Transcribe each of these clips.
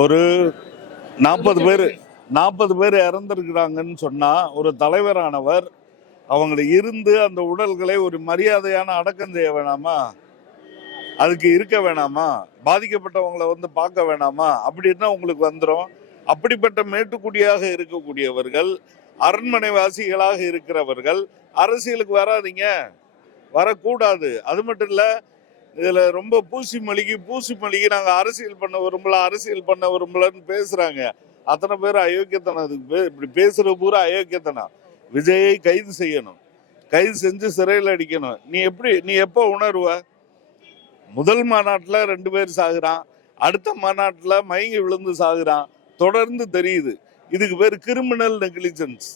ஒரு 40 பேர் இறந்திருக்கிறாங்கன்னு சொன்னா ஒரு தலைவரானவர் அவங்களை இருந்து அந்த உடல்களை ஒரு மரியாதையான அடக்கம் செய்ய வேணாமா? அதுக்கு இருக்க வேணாமா? பாதிக்கப்பட்டவங்களை பார்க்க வேணாமா? அப்படின்னா உங்களுக்கு வந்துடும். அப்படிப்பட்ட மேட்டுக்குடியாக இருக்கக்கூடியவர்கள், அரண்மனை வாசிகளாக இருக்கிறவர்கள் அரசியலுக்கு வராதிங்க, வரக்கூடாது. அது மட்டும் இல்ல, இதுல ரொம்ப பூசி மொழிகி நாங்க அரசியல் பண்ண விரும்பலன்னு பேசுறாங்க. அத்தனை பேர் அயோக்கியத்தனம். அதுக்கு இப்படி பேசுற பூரா அயோக்கியத்தனம். விஜயை கைது செய்யணும், கைது செஞ்சு சிறையில் அடிக்கணும். நீ எப்போ உணர்வ? முதல் மாநாட்டுல 2 பேர் சாகுறான், அடுத்த மாநாட்டுல மயங்கி விழுந்து சாகுறான். தொடர்ந்து தெரியுது. இதுக்கு பேர் கிரிமினல் நெக்லிஜென்ஸ்,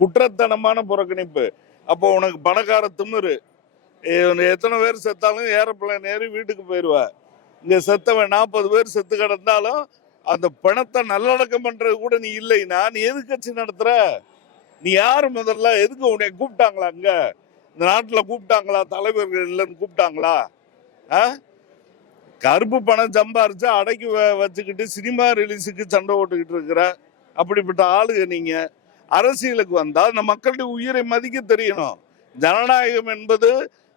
குற்றத்தனமான புறக்கணிப்பு. அப்போ உனக்கு பணக்கார திமிரு. எத்தனை பேர் செத்தாலும் ஏரோப்ளேன் ஏறி வீட்டுக்கு போயிடுவ. இங்க செத்தவன் 40 பேர் செத்து கிடந்தாலும் அந்த பணத்தை நல்லடக்கம் பண்றது கூட நீ இல்லைன்னா நீ எது கட்சி நடத்துற? நீ யாரு? முதல்ல எதுக்கு உன்னை கூப்பிட்டாங்களா? அங்க இந்த நாட்டுல கூப்பிட்டாங்களா? தலைவர்கள் இல்லைன்னு கூப்பிட்டாங்களா? கருப்பு பணம் சம்பாரிச்சு அடக்கி வச்சுக்கிட்டு சினிமா ரிலீஸுக்கு சண்டை ஓட்டுக்கிட்டு இருக்கிற அப்படிப்பட்ட ஆளுங்க நீங்க. அரசியலுக்கு வந்தா அந்த மக்களுடைய உயிரை மதிக்க தெரியணும். ஜனநாயகம் என்பது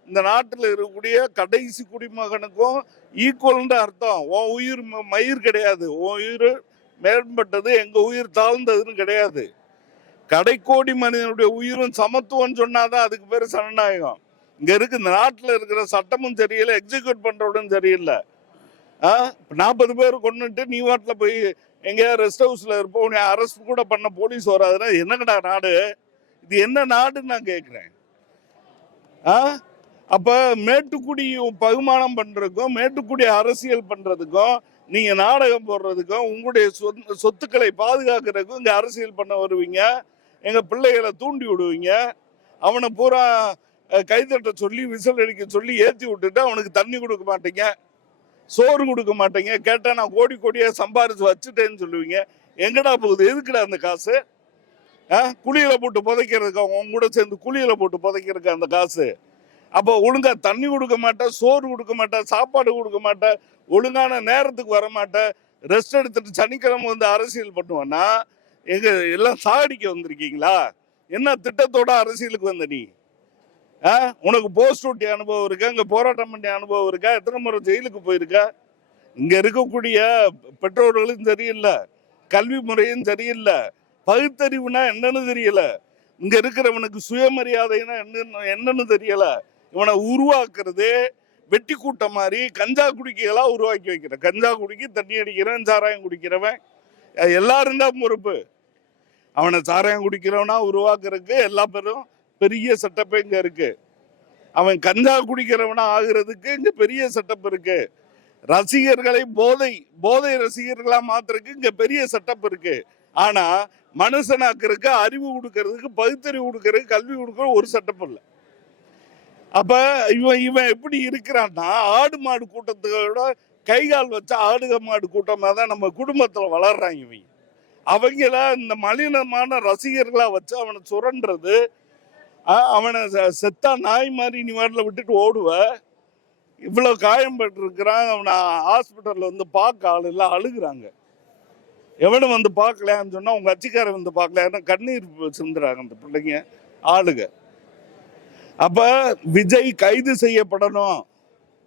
இந்த நாட்டில் இருக்கக்கூடிய கடைசி குடிமகனுக்கும் ஈக்குவல்ன்ற அர்த்தம். உன் உயிர் மயிர் கிடையாது, உன் உயிர் மேம்பட்டது, எங்க உயிர் தாழ்ந்ததுன்னு கிடையாது. கடைக்கோடி மனிதனுடைய உயிரும் சமத்துவம் சொன்னாதான் அதுக்கு பேரு ஜனநாயகம். இங்க இருக்கு இந்த நாட்டில் இருக்கிற சட்டமும் சரியில்லை, எக்ஸிக்யூட் பண்றதும் சரியில்லை. 40 பேர் கொண்டுட்டு நீ வாட்டில் போய் எங்கேயாவது ரெஸ்ட் ஹவுஸ்ல இருப்போம், உன்னை அரெஸ்ட் கூட பண்ண போலீஸ் வராதுன்னா என்னங்கடா நாடு இது? என்ன நாடுன்னு நான் கேட்கிறேன். அப்ப மேட்டுக்குடி பகுமானம் பண்றதுக்கும் மேட்டுக்குடி அரசியல் பண்றதுக்கும் நீங்க நாடகம் போடுறதுக்கும் உங்களுடைய சொத்துக்களை பாதுகாக்கிறதுக்கும் இங்க அரசியல் பண்ண வருவீங்க. எங்க பிள்ளைகளை தூண்டி விடுவீங்க. அவனை பூரா கைதட்ட சொல்லி விசில் அடிக்க சொல்லி ஏற்றி விட்டுட்டு அவனுக்கு தண்ணி கொடுக்க மாட்டீங்க, சோறு கொடுக்க மாட்டீங்க. கேட்டா நான் கோடி கோடியா சம்பாரிச்சு வச்சுட்டேன்னு சொல்லுவீங்க. எங்கடா போகுது? எதுக்குடா அந்த காசு? குழியில போட்டு புதைக்கிறதுக்கு, அவங்க கூட சேர்ந்து குழியில போட்டு புதைக்கிறதுக்கு அந்த காசு. அப்போ ஒழுங்கா தண்ணி கொடுக்க மாட்டேன், சோறு கொடுக்க மாட்டேன், சாப்பாடு கொடுக்க மாட்டேன், ஒழுங்கான நேரத்துக்கு வர மாட்டேன், ரெஸ்ட் எடுத்துட்டு சனிக்கிழமை வந்து அரசியல் பண்ணுவேன்னா எங்க எல்லாம் சாடிக்க வந்திருக்கீங்களா? என்ன திட்டத்தோட அரசியலுக்கு வந்த நீ? உனக்கு போஸ்ட் ஓட்டி அனுபவம் இருக்கா? இங்க போராட்டம் பண்ணி அனுபவம் இருக்கா? எத்தனை முறை ஜெயிலுக்கு போயிருக்கா? இங்க இருக்கக்கூடிய பெற்றோர்களும் சரியில்லை, கல்வி முறையும் சரியில்லை, பகுத்தறிவுனா என்னன்னு தெரியல, இங்க இருக்கிறவனுக்கு சுயமரியாதைனா என்னன்னு தெரியல. இவனை உருவாக்குறது வெட்டி கூட்டம் மாதிரி கஞ்சா குடிக்கலாம் உருவாக்கி வைக்கிற. கஞ்சா குடிக்கி தண்ணி அடிக்கிறவன், சாராயம் குடிக்கிறவன் எல்லாரும் தான் பொறுப்பு. அவனை சாராயம் குடிக்கிறவனா உருவாக்குறதுக்கு எல்லா பேரும் பெரிய செட்டப் இங்க இருக்கு. அவன் கஞ்சா குடிக்கிறவனா ஆகுறதுக்கு இங்க பெரிய செட்டப் இருக்கு. ரசிகர்களை போதை ரசிகர்களா மாத்துறதுக்கு இங்க பெரிய செட்டப் இருக்கு. ஆனா மனுஷனாக்குறதுக்கு, அறிவு கொடுக்கறதுக்கு, பகுத்தறிவு கொடுக்கறதுக்கு, கல்வி கொடுக்கற ஒரு செட்டப் இல்லை. அப்ப இவன் எப்படி இருக்கிறான்னா, ஆடு மாடு கூட்டத்தோட கைகால் வச்ச ஆடு மாடு கூட்டமா தான் நம்ம குடும்பத்துல வளர்றாங்க. இவங்க அவங்கள இந்த மலினமான ரசிகர்களா வச்சு அவனை சுரண்டுறது. அவனை செத்தா நாய் மாதிரி நீ வாட்டில் விட்டுட்டு ஓடுவ. இவ்வளவு காயம்பட்டு இருக்கிறான். அவனை ஹாஸ்பிட்டல்ல வந்து பார்க்க ஆள் எல்லாம் அழுகுறாங்க. எவனும் வந்து பார்க்கலான்னு சொன்னா உங்க கட்சிக்காரன் வந்து பார்க்கல, கண்ணீர் சிந்துறாங்க அந்த பிள்ளைங்க ஆளுங்க. அப்ப விஜய் கைது செய்யப்படணும்,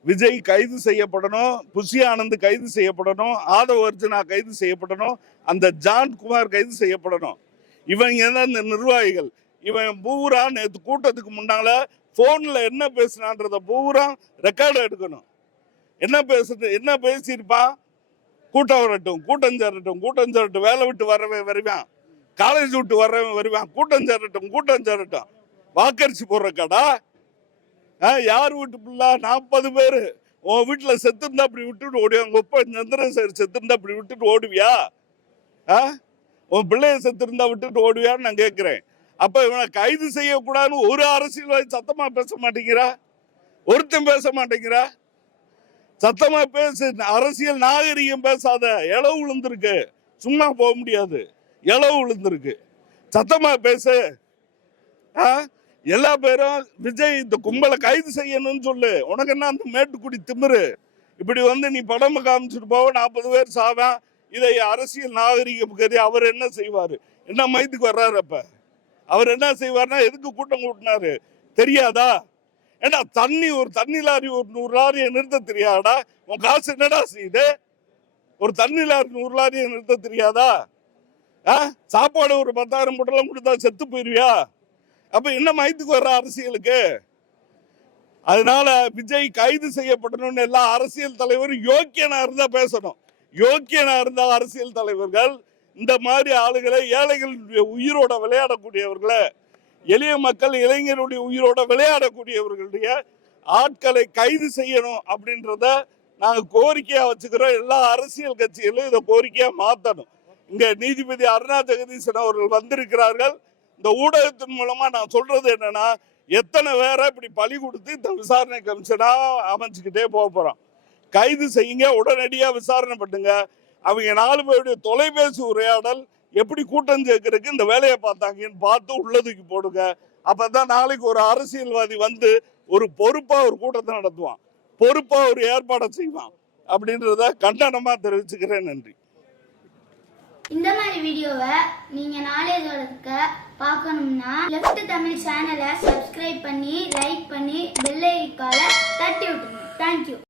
விஜய் கைது செய்யப்படணும், புஷி ஆனந்த் கைது செய்யப்படணும், ஆதவ் அர்ஜுனா கைது செய்யப்படணும், அந்த ஜான்குமார் கைது செய்யப்படணும். இவங்க தான் இந்த நிர்வாகிகள். இவன் பூரா நேற்று கூட்டத்துக்கு முன்னால போன்ல என்ன பேசினான்றத பூரா ரெக்கார்டு எடுக்கணும். என்ன பேசியிருப்பான்? கூட்டம் வரட்டும், கூட்டம் சேரட்டும், வேலை விட்டு வருவான், காலேஜ் விட்டு வருவான், கூட்டம் சேரட்டும். வாக்கரிசி போடுற கடா? யார் வீட்டு பிள்ளை? 40 பேரு உன் வீட்டுல செத்துருந்தா அப்படி விட்டுட்டு ஓடுவியா? உங்க ஒப்ப சந்திரசேகர் செத்துருந்தா அப்படி விட்டுட்டு ஓடுவியா? உன் பிள்ளைய செத்துருந்தா விட்டுட்டு ஓடுவியான்னு நான் கேட்கிறேன். அப்ப இவனை கைது செய்யக்கூடாதுன்னு ஒரு அரசியல்வாதி சத்தமா பேச மாட்டேங்கிறா, ஒருத்தன் பேச மாட்டேங்கிறா. சத்தமா பேசு, அரசியல் நாகரிகம் பேசாத. இளவு விழுந்திருக்கு, சும்மா போக முடியாது. இளவு விழுந்திருக்கு, சத்தமா பேசு. எல்லா பேரும் விஜய் இந்த கும்பலை கைது செய்யணும்னு சொல்லு. உனக்கு என்ன அந்த மேட்டுக்குடி திமிரு? இப்படி வந்து நீ படம் காமிச்சிட்டு போவ, 40 பேர் சாவான். இதை அரசியல் நாகரிகம் கருதி அவர் என்ன செய்வாரு? என்ன மையத்துக்கு வர்றாரு? அப்ப அவர் என்ன செய்வார்னா எதுக்கு கூட்டம் கூட்டினாரு தெரியாதா? ஏன்னா ஒரு தண்ணி லாரி ஒரு 100 லாரியை நிறுத்த தெரியாதா? உன் காசு என்னடா செய்யுது? ஒரு தண்ணி லாரி 100 லாரியை நிறுத்த தெரியாதா? சாப்பாடு ஒரு 10,000 பொட்டலம் கொடுத்தா செத்து போயிருவியா? அப்ப என்ன மையத்துக்கு வர்ற அரசியலுக்கு? அதனால விஜய் கைது செய்யப்படணும்னு எல்லா அரசியல் தலைவரும் யோக்கியனா இருந்தா பேசணும். யோக்கியனா இருந்தா அரசியல் தலைவர்கள் இந்த மாதிரி ஆளுகளை, ஏழைகளுடைய உயிரோட விளையாடக்கூடியவர்களை, எளிய மக்கள் இளைஞருடைய உயிரோட விளையாடக்கூடியவர்களுடைய ஆட்களை கைது செய்யணும் அப்படின்றத நாங்க கோரிக்கையா வச்சுக்கிறோம். எல்லா அரசியல் கட்சிகளும் இதை கோரிக்கையா மாத்தணும். இங்க நீதிபதி அருணா ஜெகதீசன் அவர்கள் வந்திருக்கிறார்கள். இந்த ஊடகத்தின் மூலமா நான் சொல்றது என்னன்னா, எத்தனை பேரை இப்படி பலி கொடுத்து இந்த விசாரணை கமிஷனா அமைச்சுக்கிட்டே போறோம். கைது செய்யுங்க, உடனடியா விசாரணை பண்ணுங்க. அவங்க 4 பேருடைய தொலைபேசி உரையாடல் எப்படி கூட்டம் சேர்க்கறதுக்கு இந்த வேலையை பார்த்தாங்கன்னு பார்த்து உள்ளதுக்கு போடுங்க. அப்பதான் நாளைக்கு ஒரு அரசியல்வாதி வந்து ஒரு பொறுப்பா ஒரு கூட்டத்தை நடத்துவான், பொறுப்பா ஒரு ஏற்பாடை செய்வான் அப்படின்றத கண்டனமா தெரிவிச்சுக்கிறேன். நன்றி. இந்த மாதிரி வீடியோவை நீங்க நாலேஜ் வளர்க்க பார்க்கணும்னா லெஃப்ட் தமிழ் சேனலை சப்ஸ்கிரைப் பண்ணி லைக் பண்ணி பெல் ஐகானை தட்டி விட்டுருங்க. தேங்க்யூ.